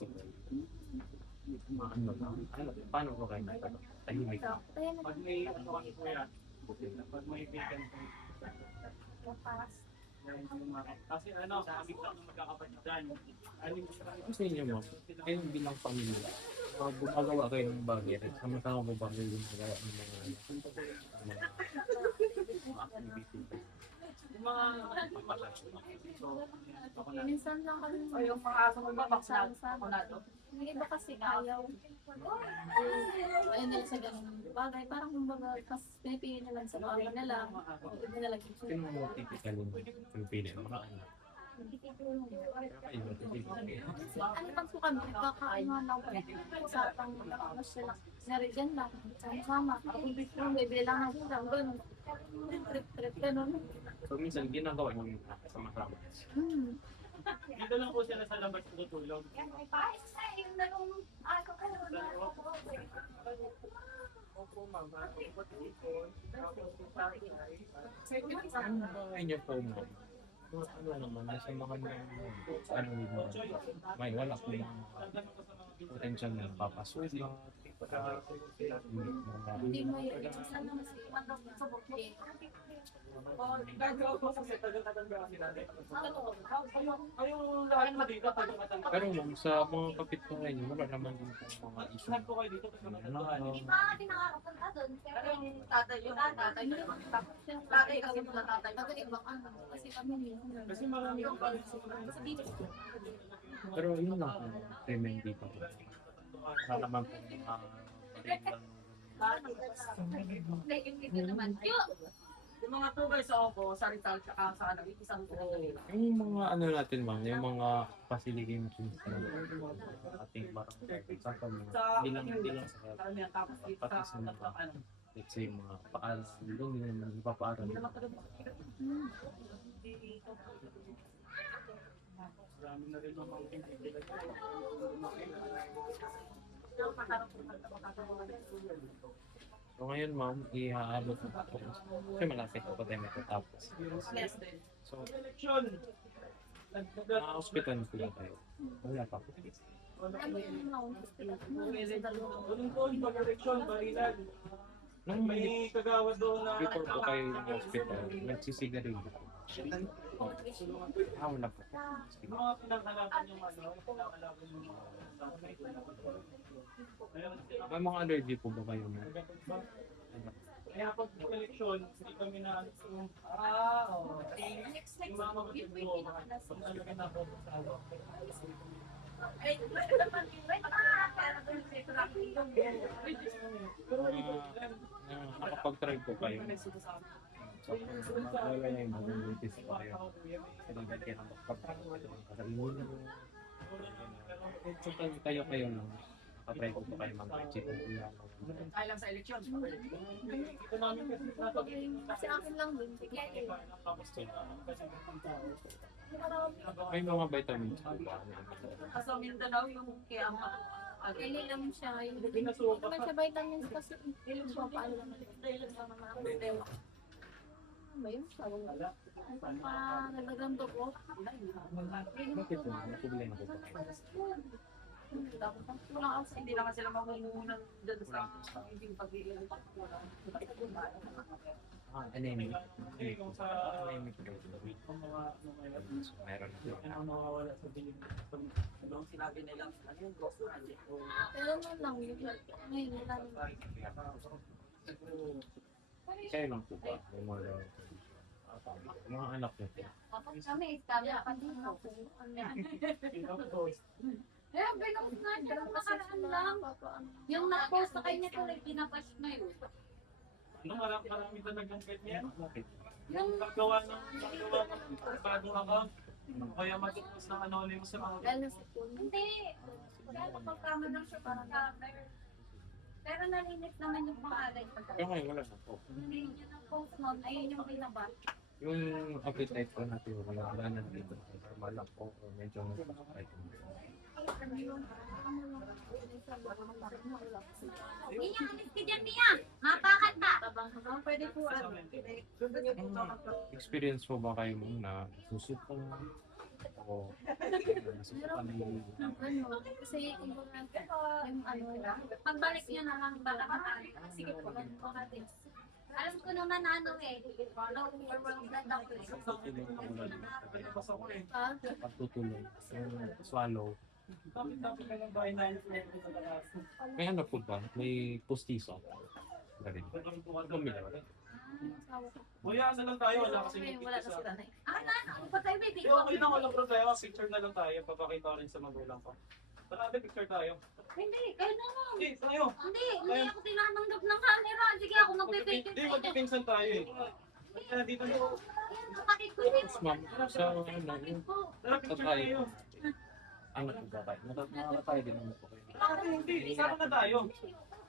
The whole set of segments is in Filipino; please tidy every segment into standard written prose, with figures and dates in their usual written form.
possible. Ano lang, paano ko kayo tahimik? Pag may ano kasi kuya, Okay. pag may vacancy, kasi ano, kami lang ang magkakapatidan. Gusto niyo ma'am, kayong bilang pamilya, gumagawa kayo ng bagay, sama-sama mo ba kayo gumagawa ng mga activity? Yung mga Minsan lang kami O yung mga aso mo ba, baksa ako na to? yung iba kasi ayaw. Ayun nila sa ganung bagay. Parang kumbaga, mas pinipili na lang sa mga na lang. Iba na lang. Sino mo typically yung pili ng mga anak? Kayo, typically. Ano lang po kami, nagkakaano lang kami. Usapang mas sila. Nariyan lang. Sama-sama. Yung bibili lang natin lang. Ganun. Trip-trip. Ganun. So minsan ginagawa niyo yung sama-sama. dito lang po sila sa labas tutulog. Opo, mama. Ano ba inyo po mo? Ano naman, nasa mga ano nito, may wala po yung potential na papasulat. Hindi mo yung ano mas Gagawa ko kasi taga-katanda kasi natin. Kayong lahat mo dito, taga-katanda. Pero ma'am, sa mga kapitbahay niyo, wala naman din po mga issue. Lahat po kayo dito, taga-katanda. Pero yung tatay, yung tatay, tatay kasi mula tatay. Pag ibang ano, kasi kami niyo. Kasi marami kang pala sa Kasi dito, Pero yun lang po, payment dito. Wala naman po mga Yung mga tugay sa Opo, sa Rizal, tsaka sa ano, isang tugay. yung mga ano natin ma'am, yung mga facility sa ating barangay. Hindi lang sa Karamihan tapos dito pati sa sa mga, let's say, mga paaral, hindi naman ipapaaral. Marami na rin mga So ngayon ma'am, ihaabot na po. Kasi malapit po tayo matatapos. Yes, din. So, eleksyon. hospital po ba tayo? Wala pa po. ano yung mga hospital. Doon po, pag-eleksyon, balilan. Nung May kagawad doon na... before po kayo yung hospital, nagsisigarilyo po. Wala po. Yung mga pinangalaban yung ano, pinangalaban yung May mga allergy po ba kayo na? kaya pag eleksyon, hindi kami na yung mga mabagay ko, pagkalagan na ako sa ano. Pero Nakapag-try po kayo. So, wala na yung mag-notice po kayo. Sa dagat kaya nakapag-try So, kayo lang. Nakapag-try po kayo mag-check ang ilang. Ay lang sa eleksyon. ito namin kasi Kasi akin lang din. May mga vitamins po ba? Sa Mindanao yung kaya ang Pili lang siya. Hindi naman siya vitamins kasi. So, paano naman. Ano ba yun? Tawag nga. Nagaganda ko. Bakit po? May problema po ba kayo? hindi naman sila mamumunan dyan sa hindi pag-iilan. Anemic. Kung sa Anemic daw. kung mga So, meron po. ang mawawala sa bilib. Nung sinabi nila, ano yung gusto natin? Pero nun lang. Ngayon, wala naman. Kayo lang po ba? May mga anak niyo po. Kami, kami pa dito. Eh, bilang nga dyan, nakaraan lang. Yung na-post sa kanya tuloy, pinapash na yun. Marami talagang ganyan. Bakit? Yung Paggawa ng bagong account. Kaya matapos ng anonymous sa mga dahil sa phone. Hindi. Kaya napagkama lang siya para cover. Pero nalinis naman yung pangalan. Pero ngayon wala na po. Nalinis niya ng post note. Ayun yung binaba. Yung appetite po natin, wala na dito. Normal lang po. Medyo nasa-appetite. Hindi niya alis ka dyan, Mia. Mapakat ka. Pwede po, ano, Experience po ba kayo mong na susupong o o nasusukan ng Kasi yung Pagbalik niyo na lang baka sige po. Alam ko naman ano eh. Low world na daw. pagtutulong. Yung swallow. Tapos ka ng bahay na May ano po ba? May pustiso. Galing. Bumili ba? Kuya, asa lang tayo? Wala kasi wala na sila na. Ano pa tayo may Yo, okay lang, walang problema. Picture na lang tayo. Papakita ko rin sa magulang ko. Tara, picture tayo. Hindi, kayo na lang. Hindi, tayo. Hindi ako tinatanggap ng camera. Sige ako magpipicture Hindi, magpipinsan tayo eh. Kaya dito nyo. Ayan, kapatid ko din. Ma'am, sa ano, yung Tara, picture tayo. ano po ba kayo? Nakakatayo din naman po kayo. Hindi, isama na tayo.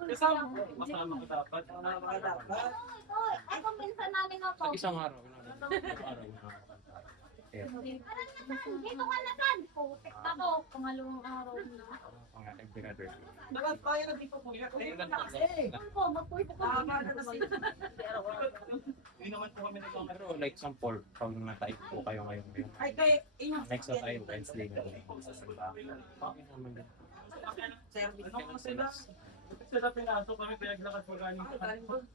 Kasama masama ko dapat. Ay, kung minsan namin ako. Sa isang araw, araw na. Dito ka na kan. Putik ako. Pangalawang araw na. Pangatag brother. Dapat tayo na dito kuya. Ako, magpuito ko. Hindi naman po kami nagkamera. Pero like example, pag nataip po kayo ngayon, Ay, kay inyo. next na tayo, Wednesday na lang. Okay naman din. Ano ko sila? Sila pinasok kami pinaglakad po galing sa kanto.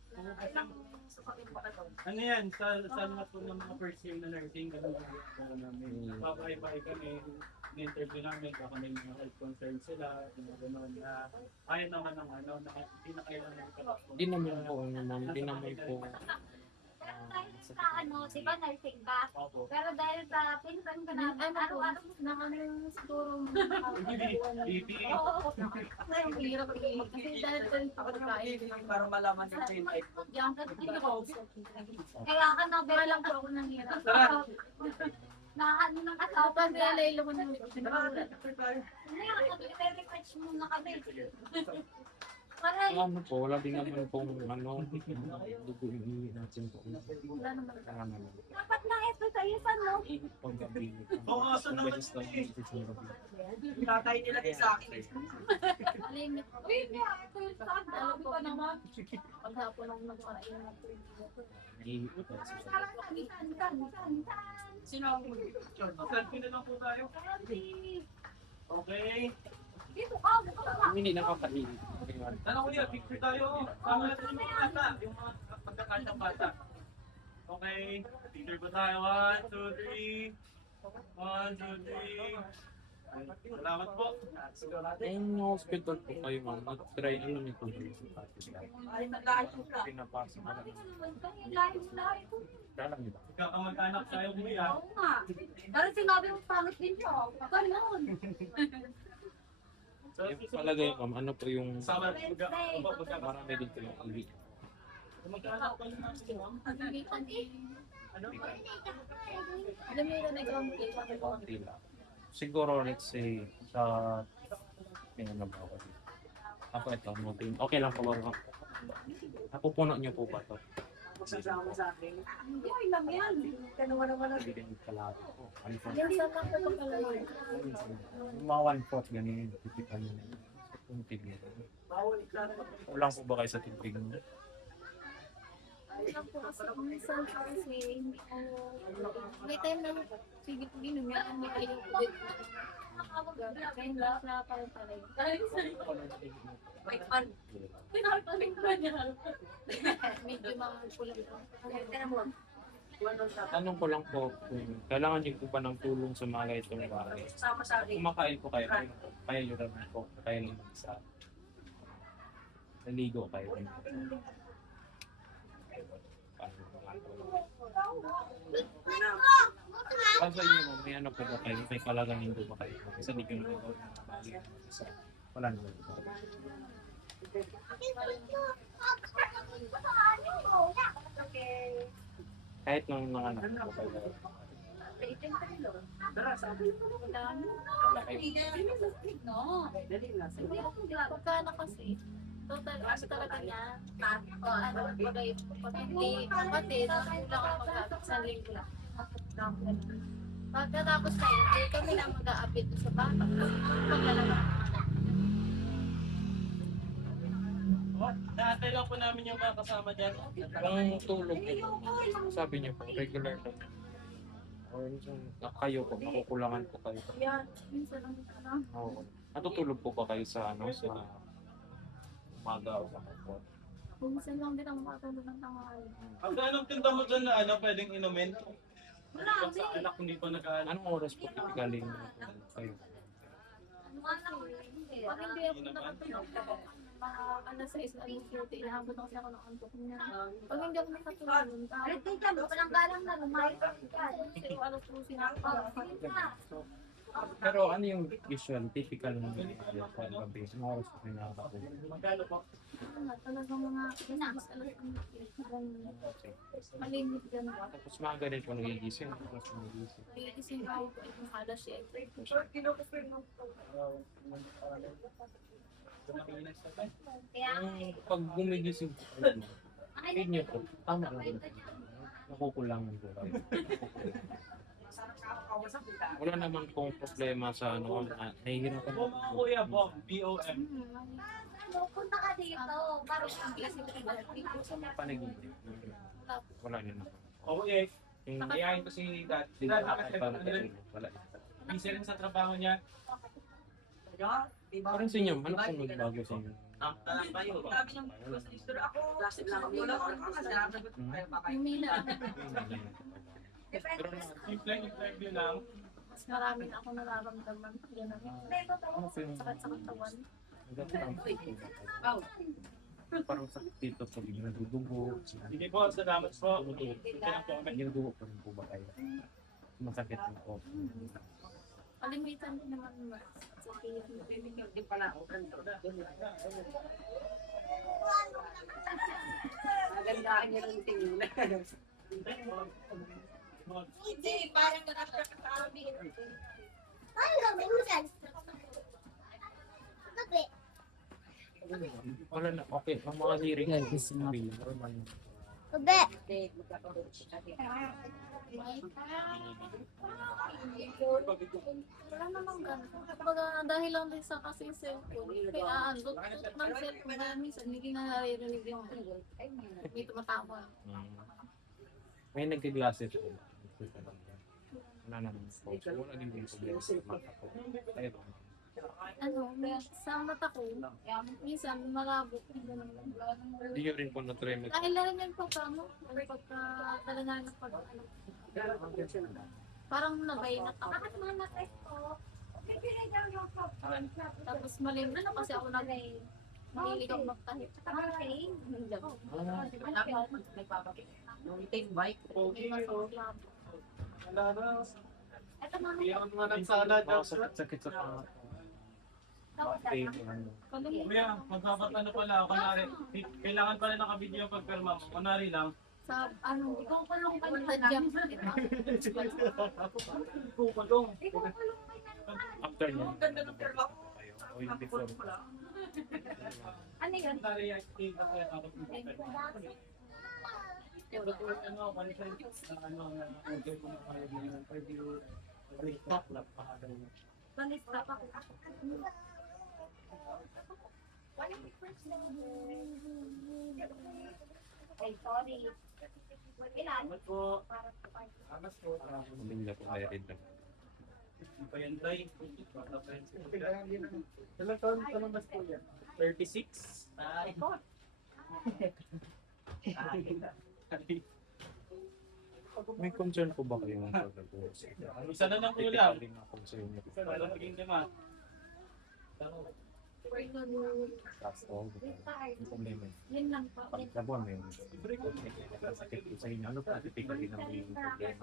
Ano yan? Sa lahat po ng mga first year na nursing, ganun namin. Papay-pay kami, in-interview namin, baka may mga health concerns sila, gano'n na kaya naman ng ano, na hindi na kailangan Hindi naman po, ma'am, hindi naman po. Pero dahil sa ano, di ba nursing ka? Opo. Pero dahil sa pinsan ka na, araw-araw na ano siguro Bibi. ang hirap kasi dahil Ako naman hindi para malaman yung chain type. yung kasi kaya ka na wala lang po ako nang hirap. na ano ng asawa Kapag nilalay lang naman Nag-research muna kami. Para Ano po, wala din naman pong ano, dugo yung natin po. wala naman. Kaya naman. dapat na exercise ano. Paggabi. Oo, aso naman Beses lang eh. Tatay nila din sa akin. Malimit po. Uy, ito yung sa Lalo po naman. Paghapon ako nagpakain ng Sino ang mag-picture? Selfie na lang po tayo. Okay. Dito ka, Hindi nakakainit. Ano ko yan? Picture tayo. Sama natin yung mga bata. Yung mga pagkakantang bata. Okay. Picture po tayo. 1, 2, 3. 1, 2, 3. Salamat po. Yung hospital po kayo, ma'am, nag-try ano ni po yung Ay, nag-aayos ka. pinapasa mo lang. layo. Dalang niyo ba? Magkakamag-anak tayo kuya. Oo nga. Pero sinabi mo pangit din siya. Ganun. Yung palagay, ma'am, ano po yung Sama marami din po yung uwi. Magkaanak pa lang natin. Ano? Alam mo yung nag-roundtable. Konti lang. Siguro, let's say, sa... May ano ba ako dito? Ako ito, okay lang po ba? Napupuno niyo po ba ito? Magsasama sa akin. Okay lang yan. Kanawa-nawa Hindi din kalahati po. Ano po? Yung sa mga ko pala yun. Yung mga 1/4 ganyan, titipan nyo. Yung tigil. Bawal iklaro. Kulang po ba kayo sa tigil nyo? Ako kasi minsan kasi hindi ko may time na sige po ginom yan hindi kayo ngayon lang na parang talay. Wait, man. Pinartaling ko niya. Medyo mga kulang ko. Tingnan mo. Tanong ko lang po, kung kailangan niyo po ba ng tulong sa mga ganitong bagay? Sasama sa akin. Kumakain po kayo, kaya nyo naman po, kaya nyo naman sa naligo kayo. Para sa inyo, may ano po ba kayo? May kalaganin po ba kayo? Kasi hindi ko naman gawin ng bagay. Wala naman po. Kahit nung mga anak po kayo. Tara, sabi. Wala kayo. Dali na. Pagka na kasi total ano talaga niya ano bagay pag hindi kapatid kulang ang mag-aabit sa linggo lang. Pagkatapos na yun, hindi kami na mag-aabit sa bata. Paglalala. Naantay lang po namin yung mga kasama dyan. Ang tulog niyo, sabi niyo po, regular lang. Or minsan, kayo po, makukulangan po kayo. Yan, minsan lang lang. Oo. Natutulog po ba kayo sa sa umaga o sa hapon? Minsan lang din ako makatulog ng tanghali. Ang anong tinda mo dyan na pwedeng inumin? Wala, Sa anak, hindi pa nag-aanak. Anong oras po galing kayo? Pag hindi ako nakatulog, mga alas 6, alas 7, inaabot ako ako ng antok niya. Pag hindi ako nakatulog, Alit ka dyan, walang galang na, lumayos ka dyan. kasi alas 2 sinapa. Pero ano yung usual, typical na sa gabi? Anong oras po kayo nakakatulog? Magkano po? Talagang mga alas 2, malimit yan. Tapos maaga din po nagigising. Tapos nagigising. Nagigising ako po itong alas 7. Kaya, Pag gumigising po kayo, feed niyo po, tama lang. Nakukulangan po kayo. Wala naman pong problema sa nahihirapan Po mga kuya, BOM, BOM. punta ka dito. Parang ang sa mga panaginip. Wala niyo naman. Okay. Yung Iyayin ko si Dad. hindi Dad, nakakay bakit para ano rin? wala. Busy rin sa trabaho niya. Parang sa inyo, ano pong nagbago sa inyo? Humina. Pero Simple interview lang. Mas marami na ako nararamdaman. Ganun. ano po yung Sakit sa katawan. parang sakit dito po, nadudugo. Sige po, salamat po. Nadudugo pa rin po ba kayo? Masakit na po. Kalimitan din naman mas. Magandaan niya ng tingin. Hindi, parang nakakakasabi. Wala na, okay. Ang mga hearing is normal. Wala namang ganun. Kapag dahil lang din sa kasi cellphone, kaya andot ng cellphone na minsan hindi na naririnig yung may tumatama. May nagka-glasses po. Wala naman po. Wala din yung problema sa mata ko. Ayun. Ano, sa mata ko, minsan malabo. Ganun. Hindi nyo rin po na-try mag- Dahil na rin yan pagka ano, pagka tala na rin pag ano. Parang nabainat ako. bakit mga na-test ko? Bibigay daw yung Tapos malimit na kasi ako mahilig ako magtahip. Okay. Wala na. Ito mga Iyan mga nagsalad. Mga sakit-sakit sa pangat. Pain, ano. Kuya, magpapatanong pala ako. Kunwari, kailangan pala nakabidyo yung pagpirma mo. Kunwari lang. Sa ano, ikukulong pa yung tadyam. Diba? Kukulong. After niya. Ganda ng pirma ko. O yung before. ano yun? Kunwari, kita ko yung tapos yung pagpirma. Ano, consent na ano, na okay kung kaya din yung interview. Stop lang, pakagay mo. Balista pa ko. Ay, sorry. Ilan? Salamat po. Para sa part. Salamat po. Hindi na po married lang. Hindi pa yan, Tay. Bata pa yan. Ilang taon ka lang mas po yan? 36? Ito. May concern po ba kayo ng pagkakuha? Isa na lang po lang. Typically nga po sa inyo. Isa na lang maging lima. That's all. Yung problema. Yun lang po. Pag labuan mo yung sakit po sa inyo. Ano po typically na may problema?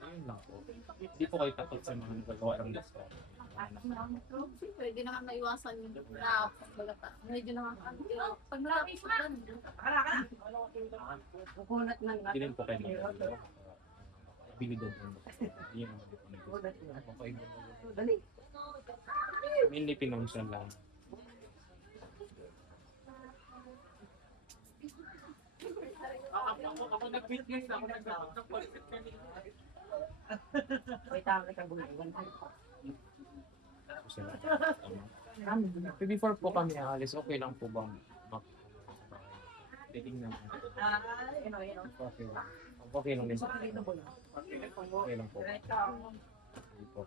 Ayun lang po. Hindi po kayo takot sa mga nagagawa ng gusto. Pwede naman maiwasan yung na medyo nakakagil. Pag natapos ko lang, Pupunat ng Hindi rin po kayo nagagawa. Abilidad ng gusto. Hindi naman po nagagawa. Okay. Dali. Mainly pinansyal lang. Ako nag-business ako nag-polisit kanina. May tama ka buliwan. Before po kami aalis, okay lang po bang titingnan? You know. Okay lang. Okay lang din. Okay lang po. Okay po.